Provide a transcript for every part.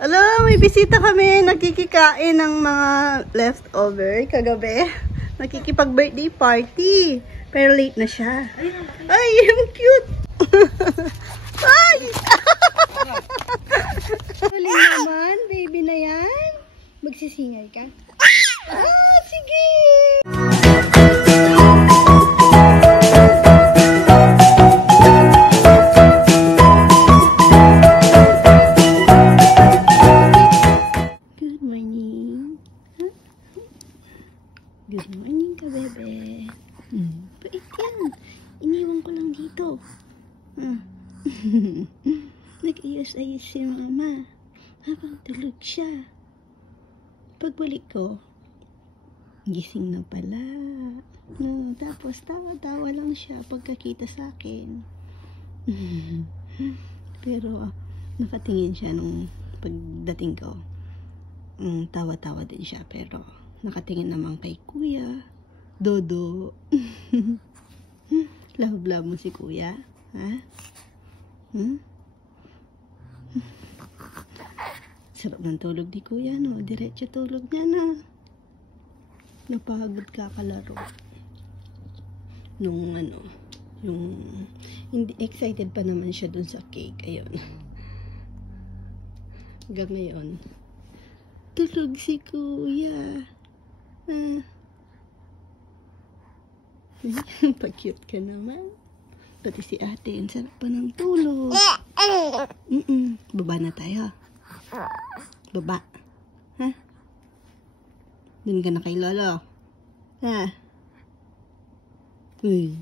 Alam, may bisita kami. Nakikikain ng mga leftover kagabi. Nakikipag-birthday party. Pero late na siya. Ay, yung cute! Ay! Huli naman, baby na yan. Magsisingay ka? Ah, sige! Good morning ka, bebe. Bait yan. Iniwan ko lang dito. Nag-ayos-ayos si mama habang tulog siya. Pagbalik ko, gising na pala. Tapos tawa-tawa lang siya pagkakita sa akin. Pero nakatingin siya nung pagdating ko. Tawa-tawa din siya, pero nakatingin naman kay Kuya Dodo. Love mo si Kuya, ha? Sarap ng tulog di Kuya, no? Diretso tulog niya na. Napagod ka kalaro. Nung yung hindi excited pa naman siya dun sa cake. Ayun. Hanggang ngayon, tulog si Kuya. Pag-cute ka naman. Pati si ate, ang sarap pa ng tulog. Baba na tayo. Baba. Ha? Dun ka na kay Lolo. Ha? Uy.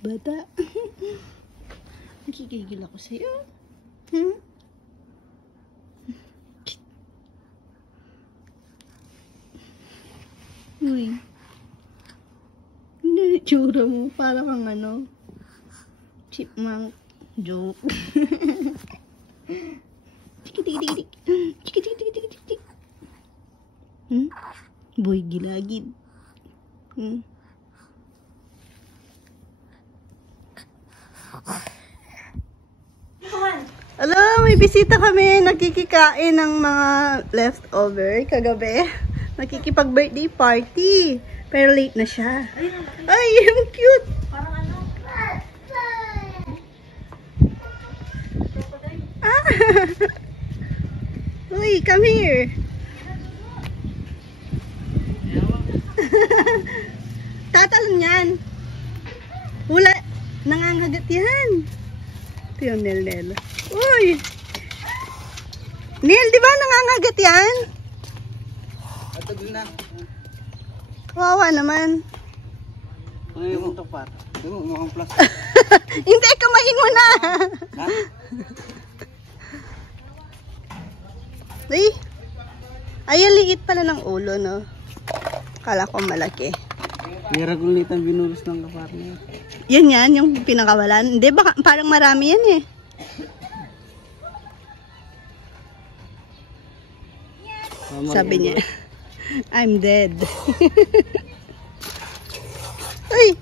Bata. Nakikigil ako sa'yo. Uy. Hindi, tsura mo. Para kang chipmunk. Joke. Chiki-tiki-tiki. Chiki-tiki-tiki-tiki. Boy gilagid. Alam, may bisita kami. Nakikikain ng mga leftover kagabi. Nakikipag-birthday party. Pero late na siya. Ay, yung cute! Parang Ah! Uy, come here! Tatalon yan. Hula. Nangangagat yan. Ito yung Nel. Uy! Nel, di ba nangangagat yan? Atagil na. Kawawa naman. Ay, yung tapat. Di mo, mukhang plastic. Hindi, kumain mo na. Ha? Uy! Ay, liit pala ng ulo, no? Kala ko malaki. Niragulitan binulos ng kapar niya. Yan, yung pinakawalan. Hindi, baka, parang marami yan eh. Sabi niya, I'm dead. Uy!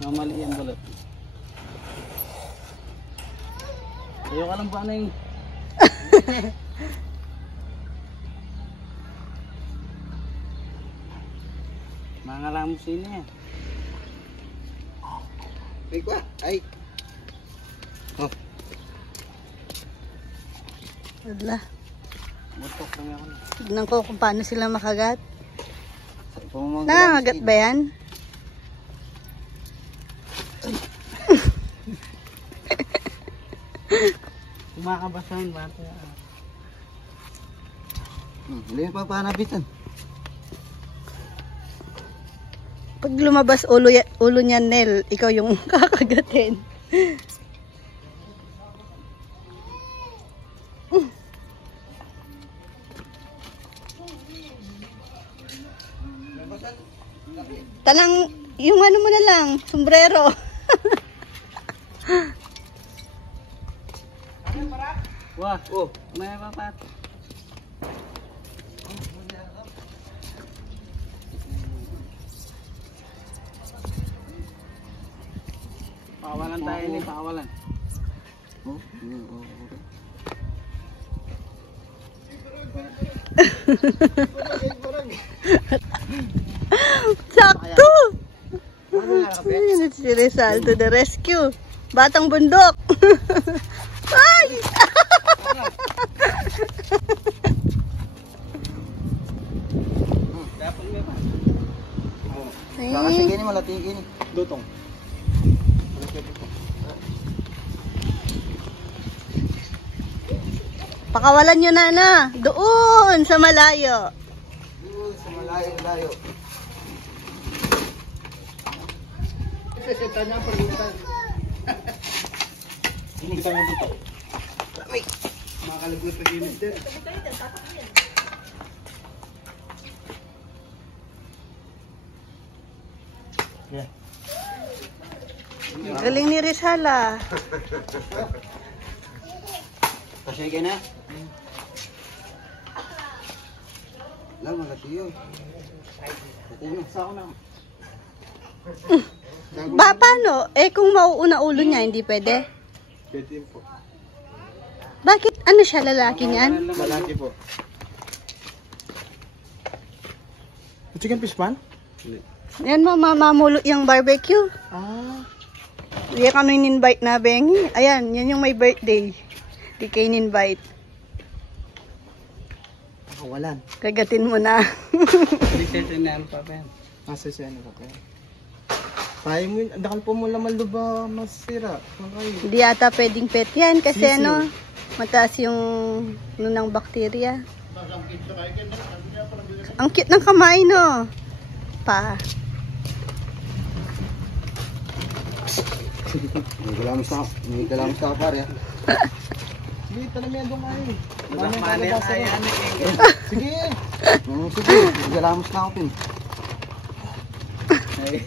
Mamali yan balat. Ayaw ka lang ba na yung... Mga lamos yun eh. Ay kwa! Ay! Oh! Adla. Butok lang ako. Tignan ko kung paano sila makagat. Pumamagod Nangangagat ba yan? Kumakabasahin ba ito? Hindi pa panabitan. Pag lumabas ulo niya, Nel, ikaw yung kakagatin. Talang, yung ano mo na lang, sombrero. Wah, oh, may papat. Pakawalan tayo ni, pakawalan. Sakto! Ayun, si Rizal to the rescue. Batang bundok. Ay! Dapat may pa. Ay. Baka sige ni malatingin. Dutong. Pakawalan nyo na. Doon sa malayo. Sa malayo-layo. Kita niya perlutan. Ini kita niya dito. Ay, makalagot pa gilid din. Yeah. Galing ni Rizala. Kasi ka na? Wala, malaki yun. Kukunin. Sa ako na. Paano? Kung mauuna ulo niya, hindi pwede? Pwede po. Bakit? Ano siya, lalaki niyan? Malaki po. Chicken fish pan? Yan, mamamulot yung barbecue. Ah. Hindi kami in-invite na, Bengi. Ayan, yan yung may birthday. Di kayo in-invite. Nakawalan. Kagatin mo na. Reset na ang papen. Masasya na papen. Tayo mo yun, dakal po mo laman ba masira? Okay. Hindi ata pwedeng pet yan kasi Sisiw. ano, mataas yung ng bakterya. Ang cute ng kamay, no? Pa. May kalamas ka pare. Sige, tanamihan doon kayo. Mali ayan. Sige. Sige, kalamas na ako pin. Ay,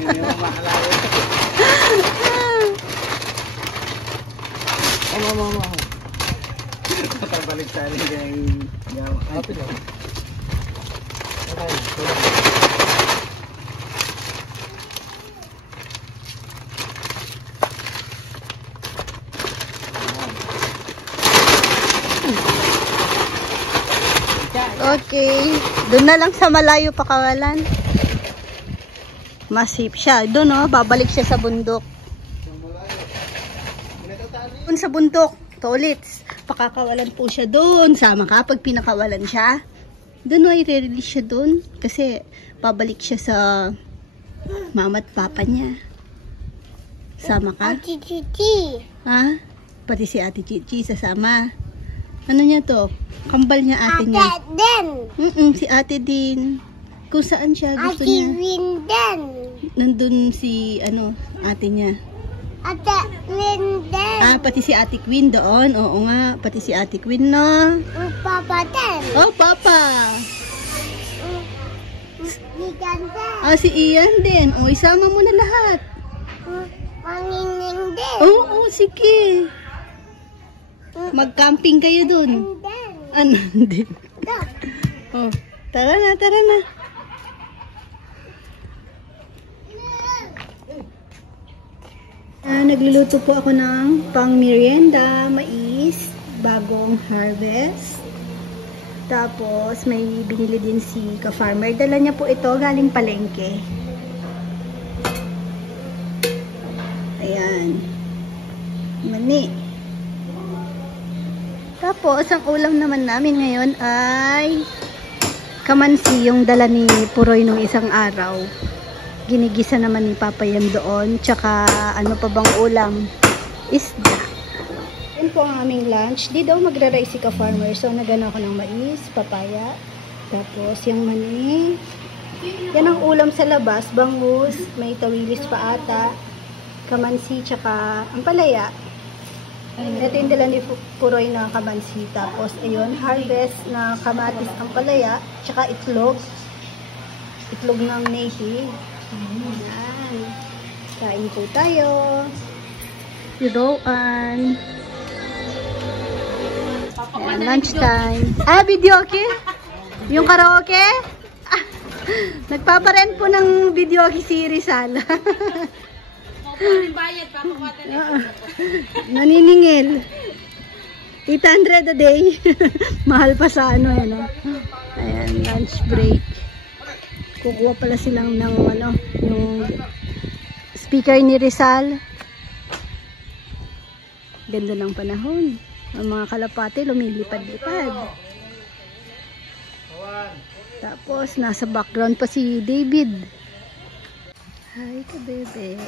hindi mo makalala. Mama. Balik tayo ng yawa. Kapit lang. Okay. Doon na lang sa malayo pakawalan. Masip siya. Doon, no? Babalik siya sa bundok. Doon sa bundok. Tolits. Pakakawalan po siya doon. Sama ka pag pinakawalan siya. Doon, no? I-release siya doon. Kasi babalik siya sa mama at papa niya. Sama ka? Ate Chichi. Ha? Pati si Ate Chichi sasama. Ano niya to? Kambal niya ate niya. Ate Den. Si ate din. Kung saan siya gusto Ate niya. Winden. Nandun si, ate niya. Ate Winden. Pati si Ate Queen doon. Oo nga, pati si Ate Queen, no? Papa Den. Oh, Papa. Ikan Den. Si Ian din. Isama mo na lahat. Mangining Den. Oo, sige. Mag-camping kayo dun. Den. Ano din? Tara na. Nagluluto po ako ng pang merienda, mais, bagong harvest. Tapos may binili din si ka-farmer. Dala niya po ito galing palengke. Ayan. Mani. Tapos ang ulam naman namin ngayon ay kamansi, yung dala ni Puroy nung isang araw. Ginigisa naman ni Papa yan doon. Tsaka ano pa bang ulam? Isda. Yan po ang aming lunch. Di daw magra-rice si ka-farmer. So nagana ako ng mais, papaya. Tapos yung mani. Yan ang ulam sa labas. Bangus, may tawilis pa ata. Kamansi, tsaka ang palaya. Ito yung dala ni Puroy na kamansi. Tapos ayun, harvest na kamatis ang palaya. Tsaka itlog. Itlog ng native. Ayan. Kain po tayo. Roan. Ayan, lunch time. Videoke? Yung karaoke? Nagpaparent po ng videoke si Rizal. Naniningil. 800 a day. Mahal pa sa ano, ano. Ayan, lunch break. Kukuha pala silang ng ano, yung speaker ni Rizal. Ganda ng panahon. Ang mga kalapate lumilipad-lipad. Tapos, nasa background pa si David. Hi ka, bebe.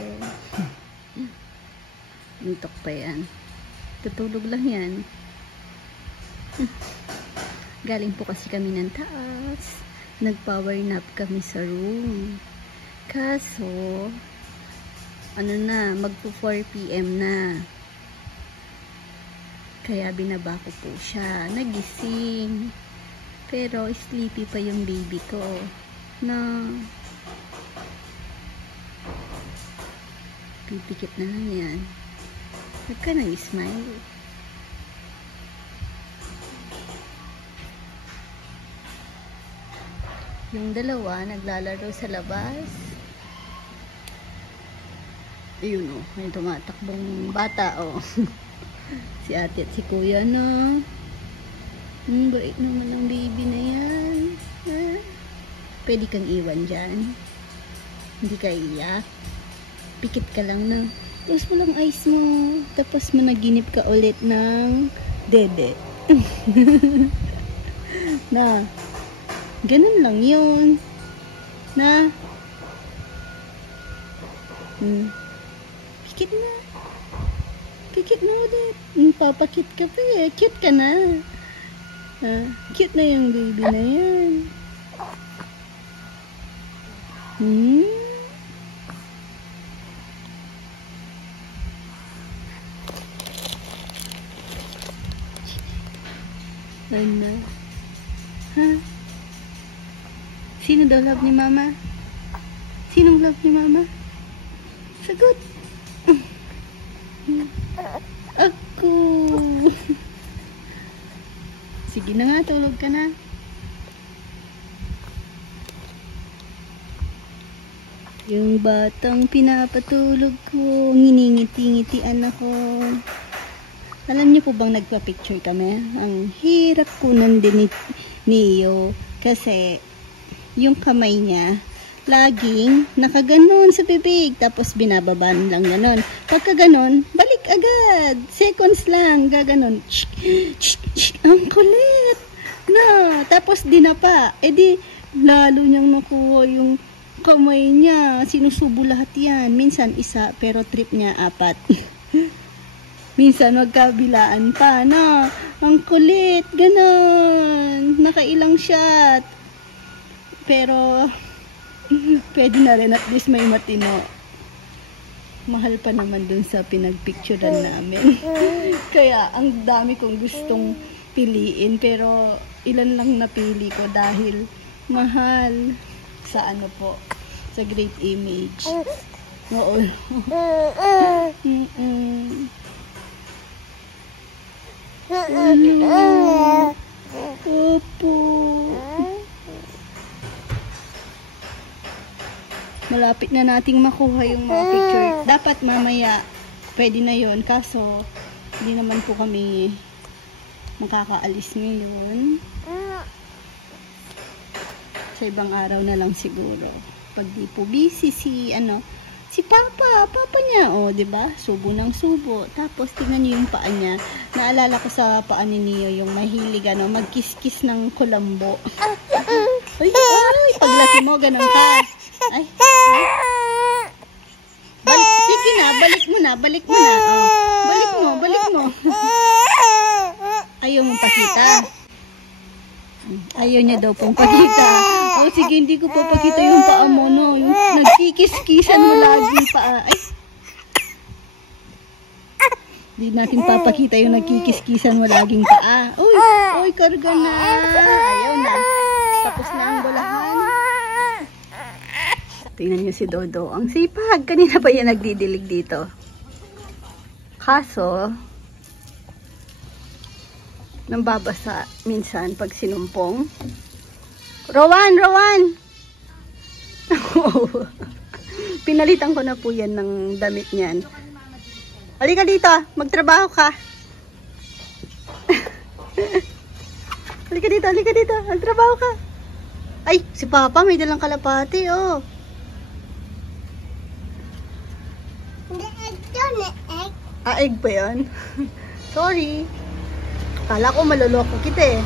Antok pa yan. Tutulog lang yan. Galing po kasi kami ng taas. Nag-power nap kami sa room. Kaso, ano na, magpo 4 PM na. Kaya binaba ko po siya. Nagising. Pero sleepy pa yung baby ko. Na pipikit na lang yan. Huwag ka nang smile. Yung dalawa naglalaro sa labas. Ayun o, may tumatakbong bata o. Si ate at si kuya na. Bait naman ang baby na yan. Pwede kang iwan dyan. Hindi ka iyak. Pikit ka lang na. Tapos walang ice mo. Tapos managinip ka ulit ng dede. Na. Ganun lang yun. Na. Pikit na. Pikit na ulit. Papakit ka pa eh. Cute ka na. Cute na yung baby na yan. Ano? Ha? Sino daw love ni mama? Sinong love ni mama? Sagot! Ako! Sige na nga, tulog ka na. Yung batang pinapatulog ko, nginingiti-ngitian ako. Alam niyo po bang nagpa-picture kami? Ang hirap kunan din ni Neo kasi yung kamay niya laging nakaganon sa bibig tapos binababan lang ganon. Pagka ganon, balik agad. Seconds lang, gaganon. Ang kulit na. Tapos dinapa. E di lalo niyang nakuha yung kamay niya. Sinusubo lahat yan. Minsan isa pero trip niya 4. Minsan magkabilaan pa na. Ang kulit, ganon. Nakailang shot. Pero pwede na rin, at least may matino. Mahal pa naman dun sa pinagpicturean namin. Kaya ang dami kong gustong piliin, pero ilan lang napili ko dahil mahal sa ano po, sa Great Image. Oo. Opo. Malapit na nating makuha yung mga picture. Dapat mamaya pwede na yon, kaso hindi naman po kami makakaalis ngayon. Sa ibang araw na lang siguro. Pag di po busy si Papa niya, oh, 'di ba? Subo ng subo. Tapos tingnan niyo yung paa niya. Naalala ko sa paa ni Neo yung mahilig magkiss-kiss ng kulambo. Ay, paglaki mo ganun ka. Ay. Sige na, balik mo na. Oh. Balik mo. Ayaw mong pakita. Ayaw niya daw pong pakita. O sige, hindi ko papakita yung paa mo, no. Yung nagkikis-kisan mo lagi paa. Ay. Hindi natin papakita yung nagkikis-kisan mo laging paa. Uy, karga na. Ayaw na. Tapos na ang bulahan. Tingnan niyo si Dodo. Ang sipag. Kanina pa yan nagdidilig dito. Kaso, nambabasa minsan pag sinumpong. Rowan! Pinalitan ko na po yan ng damit niyan. Halika dito, magtrabaho ka. Halika dito, magtrabaho ka. Ay, si Papa may dalang kalapati, oh. Hindi, egg yun eh, egg. Ah, egg ba yun? Sorry. Kala ko maloloko kita eh.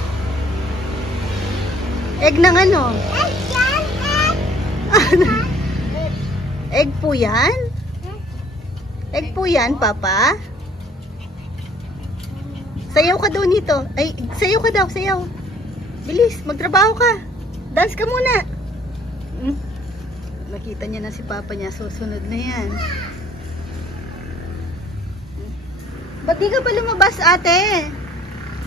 Egg ng ano? Egg yan, egg. Egg po yan? Egg po yan, Papa? Sayaw ka daw nito. Ay, sayaw ka daw, sayaw. Bilis, magtrabaho ka. Dance ka muna. Nakita niya na si Papa niya, susunod na yan. Ba't di ka pa lumabas, ate?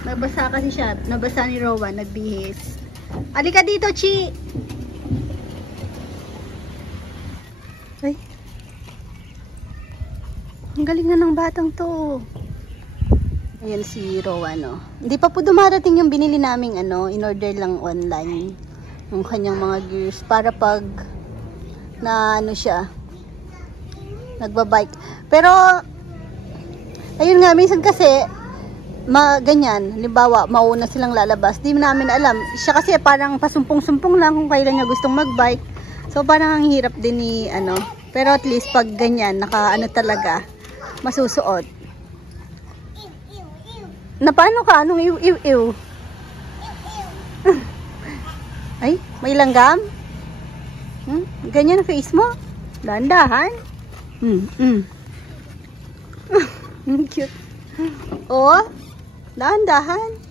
Nabasa kasi siya. Nabasa ni Rowan, nagbihis. Halika dito, Chi. Ay. Ang galing na ng batang to. Ayan si Rowan, no. Hindi pa po dumarating yung binili naming ano, in-order lang online. Yung kanyang mga gears para pag na ano siya, nagbabike. Pero ayun nga, minsan kasi ganyan, halimbawa mauna silang lalabas, di namin alam. Siya kasi parang pasumpong-sumpong lang kung kailan niya gustong magbike. So parang ang hirap din ni ano. Pero at least pag ganyan, naka ano talaga, masusuot. Na paano ka? Anong iw-iw-iw? Ay, may langgam? Ganyan ang face mo? Dandahan? Cute. Oh, dahan-dahan.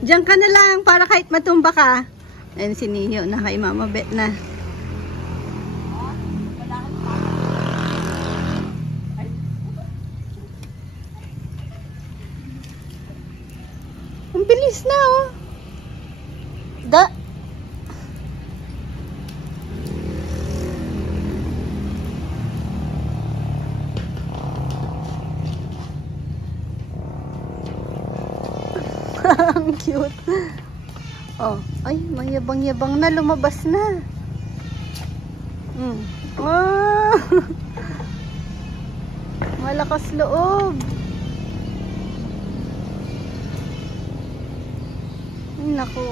Diyan ka na lang para kahit matumba ka. Ayun si Niyo na kay Mama Bet na. Ang bilis na, oh. Ang cute. Oh, ay, mayabang-yabang na, lumabas na. Oh. Malakas loob. Ay, naku.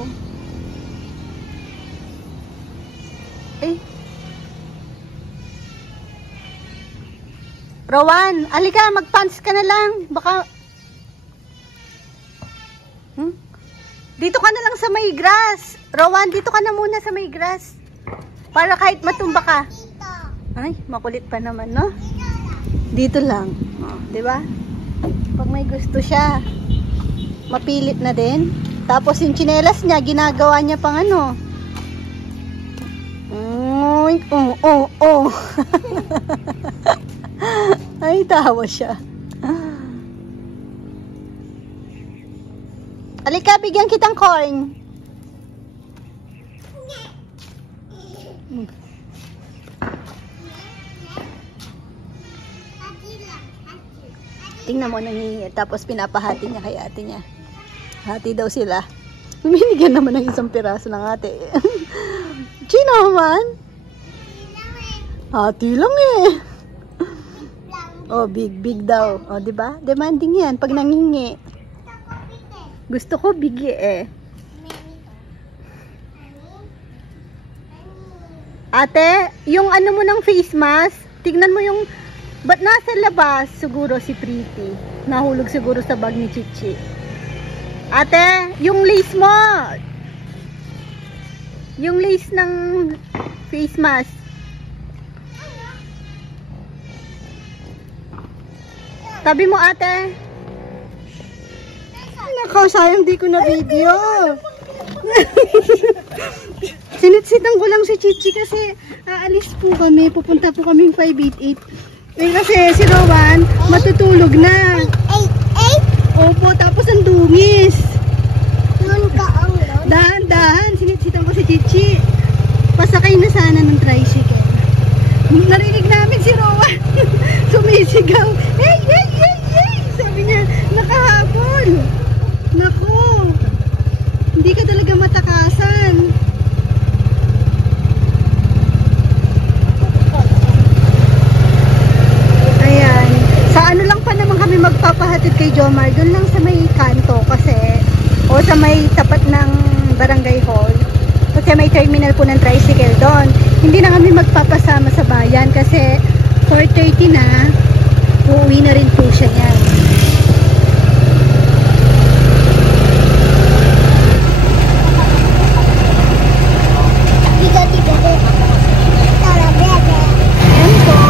Ay. Rowan, alika, mag-pants ka na lang. Baka dito ka na lang sa may grass. Rowan, dito ka na muna sa may grass. Para kahit matumba ka. Ay, makulit pa naman, no? Dito lang. Oh, 'di ba? Pag may gusto siya, mapilit na din. Tapos yung tsinelas niya, ginagawa niya pang ano. Oh. Ay, tawa siya. Alika, bigyan kitang corn. Tingnan mo, nangingi. Tapos pinapahati niya kay ate niya. Hati daw sila. Binigyan naman ng isang piraso ng ate. Chino man? Hati lang eh. Oh, big daw. Oh, diba? Demanding yan pag nangingi. Gusto ko bigi eh. Ate, yung ano mo ng face mask, tignan mo yung, ba't nasa labas? Siguro si Pretty. Nahulog siguro sa bag ni Chichi. Ate, yung lace mo. Yung lace ng face mask. Sabi mo, ate. Nakaw, sayang di ko na video. Sinitsitan ko lang si Chichi kasi aalis po kami. Pupunta po kaming 588. Eh kasi si Rowan matutulog na. 8? Opo, tapos ang dungis. Doon ka ang doon? Dahan-dahan, sinitsitan ko si Chichi. Pasakay na sana ng tricycle. Narinig namin si Rowan. Sumisigaw. Hey! Sabi niya, nakahabol. Hindi ka talaga matakasan. Ayan. Sa ano lang pa naman kami magpapahatid kay Jomar. Doon lang sa may kanto kasi. O sa may tapat ng barangay hall. Kasi may terminal po ng tricycle doon. Hindi na kami magpapasama sa bayan kasi 4:30 na. Uuwi na rin po siya yan. Ayan po.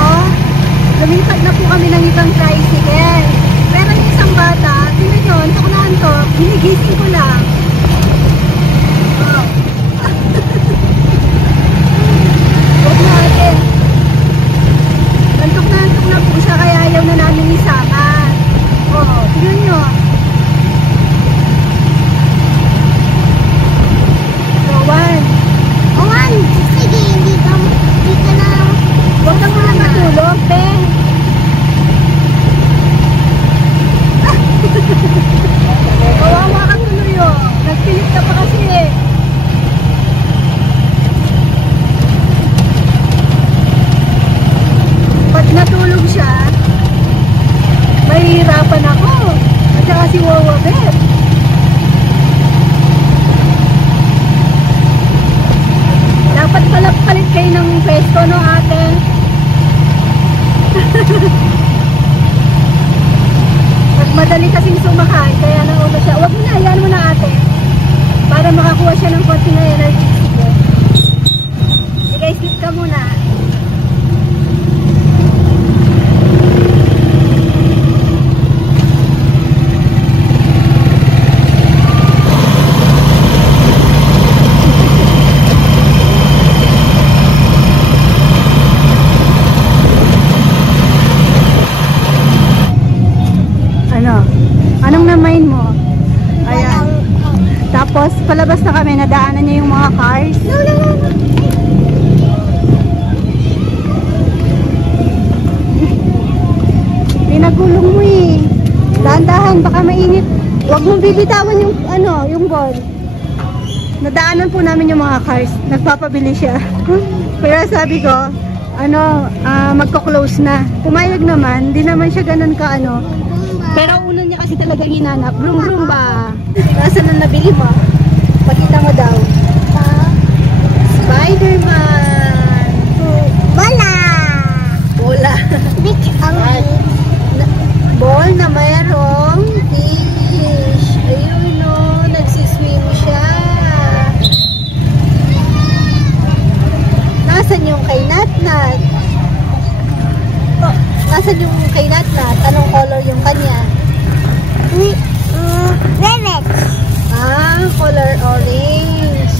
Lumipat na po kami ng ibang tricycle. Pero yung isang bata, tingnan nyo, nakunahan to, ginigising ko lang. Huwag natin. Nantok na po siya kaya ayaw na namin isama. Oo, tingnan nyo. Rowan. Owan, sige, hindi ka na. Huwag ka muna matulog, be. Kawawa ka tuloy, oh. Nagpilit ka pa kasi, eh. Pag natulog siya, mahihirapan ako. At saka si Wawa, be. Dapat pala palit kayo ng pwesto, no, ate? Pag madali kasing sumakay, kaya nauna siya. Huwag mo na, ayan mo na, ate. Para makakuha siya ng konti na energy. Sige. Sige, sleep ka muna. Anong na-mind mo? Ayan. Tapos, palabas na kami, nadaanan niya yung mga cars. Pinagulong mo eh. Dahan-dahan, baka mainit. Huwag mong bibitawan yung, yung ball. Nadaanan po namin yung mga cars. Nagpapabili siya. Pero sabi ko, magko-close na. Pumayag naman, di naman siya ganun ka, Pero una niya kasi talagang hinanap. Brum brum ba? Nasaan na nabili mo? Pakita mo daw. Spider-Man! Wala! Bola. Which Ball na mayroong fish. Ayun o, nagsiswim siya. Nasaan yung kay Nat-Nat? Oh, nasaan yung kay Nat-Nat? Anong color yung kanya? Red. Color orange.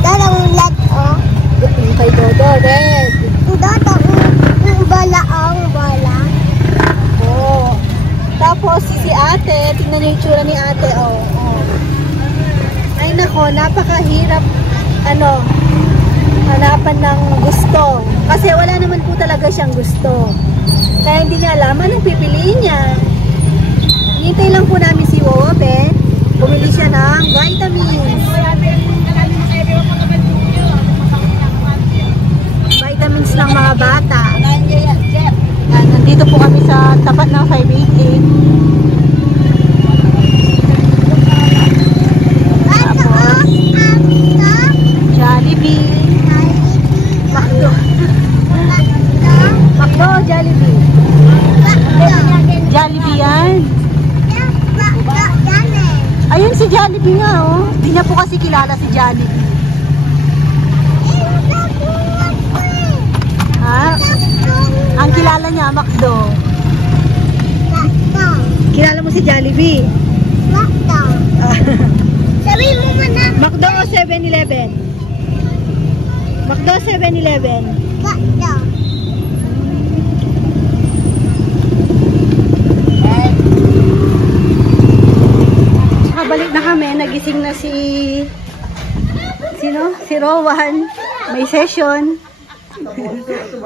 Dadang red, oh. Yung kay Dodo, red. Dadang bala. Oh. Tapos si ate, tingnan yung itsura ni ate, oh. Ay nako, napakahirap, hanapan ng gusto. Kasi wala naman po talaga siyang gusto. Kaya hindi niya alam anong pipiliin niya. Hintay lang po namin si Wobe. Bumili siya ng vitamins. Vitamins ng mga bata. Nandito po kami sa tapat ng 588. Tapos, Jollibee. Macdo, Jollibee. Jollibee yan. Ayun si Jollibee nga, oh. Di niya po kasi kilala si Jollibee. Ha? Ang kilala niya, Macdo. Kilala mo si Jollibee? Sabihin mo na. Macdo o 7-Eleven? Macdo 7-Eleven? Balik na kami, nagising na si Rowan. May session.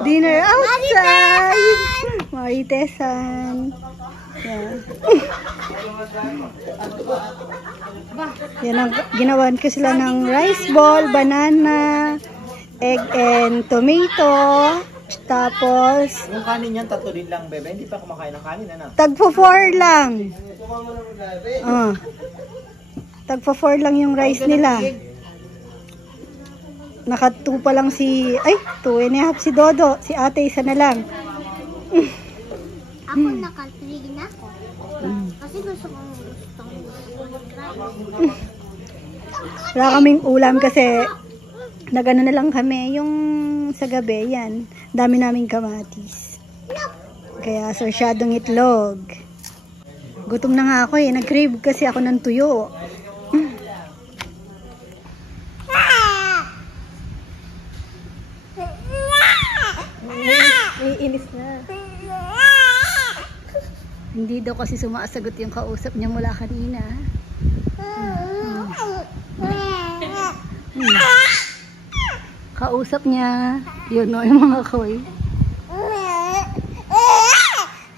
Dinner outside. Maritesan. Yeah. Yan ang ginawan ko sila ng rice ball, banana, egg and tomato. Tapos, Yung kanin yan, 3 din lang, bebe. Hindi pa kumakain ng kanin, ano? tagpo 4 lang. Tagpo 4 lang yung rice nila. Naka 2 pa lang si, 2.5 si Dodo. Si ate, isa na lang. Ako naka-3 na ako. Kasi gusto ko Wala kaming ulam kasi nagano na lang kami yung sa gabi yan. Dami naming kamatis. Kaya sarsyadong itlog. Gutom na nga ako eh. Nag-crave kasi ako ng tuyo. Iinis na. Hindi daw kasi sumasagot yung kausap niya mula kanina. Kausap niya. Yun o, yung mga kaway.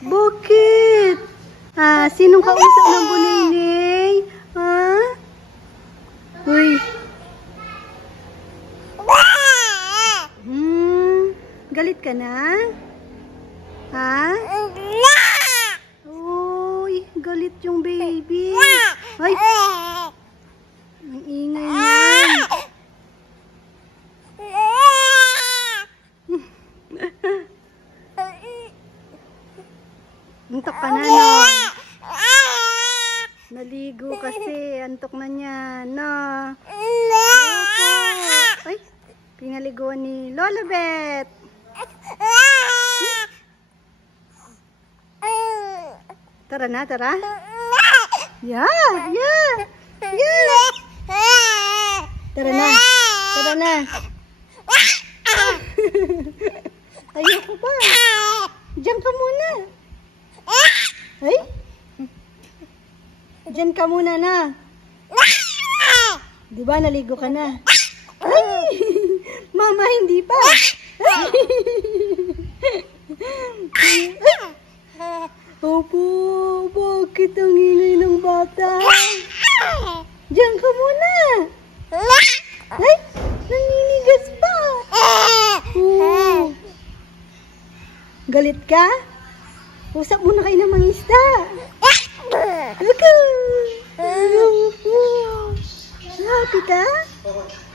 Bakit? Sinong kausap ng Buninay? Uy. Galit ka na? Uy, galit yung baby. Ay! Ang ingay niyan. Antok ka na, no? Naligo kasi. Antok na niya, no? Ay, pinaliguan ni Lola Bet. Tara na, tara. Yeah. Tara na. Ayoko pa. Diyan ka muna. Ay? Diyan ka muna na. Di ba naligo ka na? Ay! Mama, hindi pa. Opo, bakit ang ingay ng bata? Diyan ka muna. Ay, naninigas pa. Galit ka? Usap muna kayo ng mga isda. Happy ka?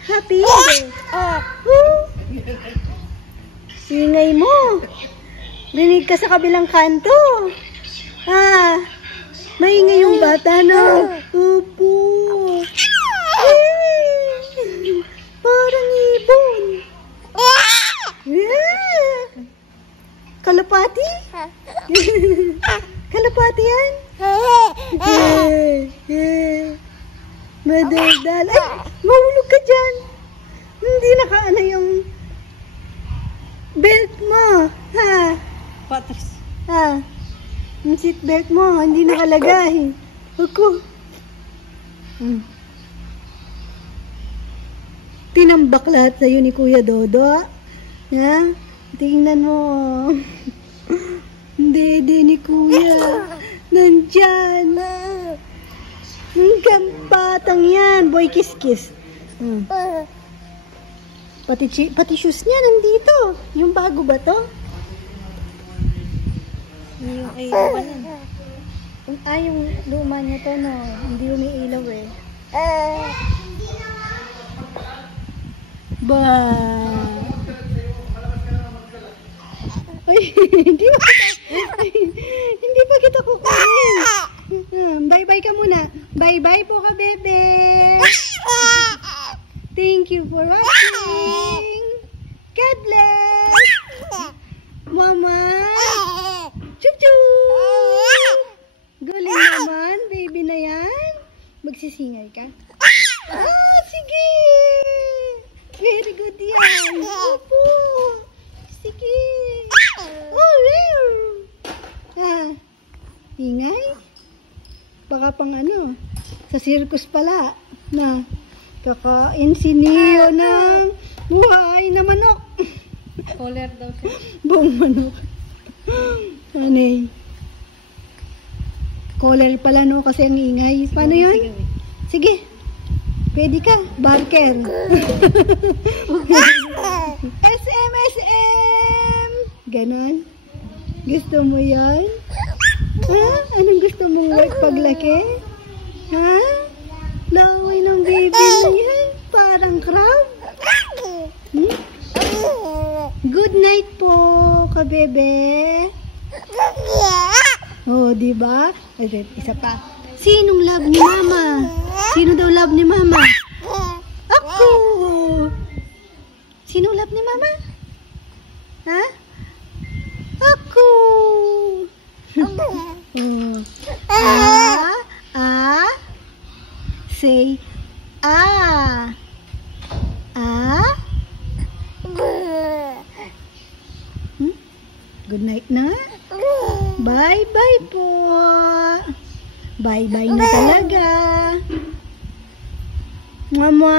Happy? Ingay mo. Rinig ka sa kabilang kanto. Maingay yung bata, no? Opo. Parang ibon. Kalapati? Kalapati yan? Madaldal. Ay, mahulog ka dyan. Hindi nakaano yung belt mo. Patas. Yung seat belt mo, hindi nakalagay. Ako. Tinambak lahat sa'yo ni Kuya Dodo. Tingnan mo. Dede ni Kuya. Nandyan. Hanggang batang yan. Boy kiss-kiss. Pati shoes niya nandito. Yung bago ba to? Yung ilaw na. Yung luma niya to, no? Hindi umiilaw eh. Ba. Ay, hindi pa kita kukunin. Bye-bye ka muna. Bye-bye po ka, bebe. Thank you for watching. God bless. Mama. Chup-chup. Galing naman, baby na yan. Magsisingay ka? Sige. Very good yan. Opo. Sige. Ingay. Baka pang ano, sa circus pala na kakain si Neo ng buhay na manok. Collar daw siya. Buong manok. Anay. Caller pala, no? Kasi ang ingay. Paano yun? Sige. Pwede ka. Barker. SM! Ganon. Gusto mo yan? Ha? Anong gusto mong work paglaki? Ha? Laway ng baby mo yan. Parang crab. Hmm? Good night po, kabebe. Oh, di ba? Isa pa. Sinong love ni mama? Sino daw love ni mama? Ako. Sinong love ni mama? Ha? Ako. Oh. Say Good night na. Bye-bye po. Bye-bye na talaga. Mama.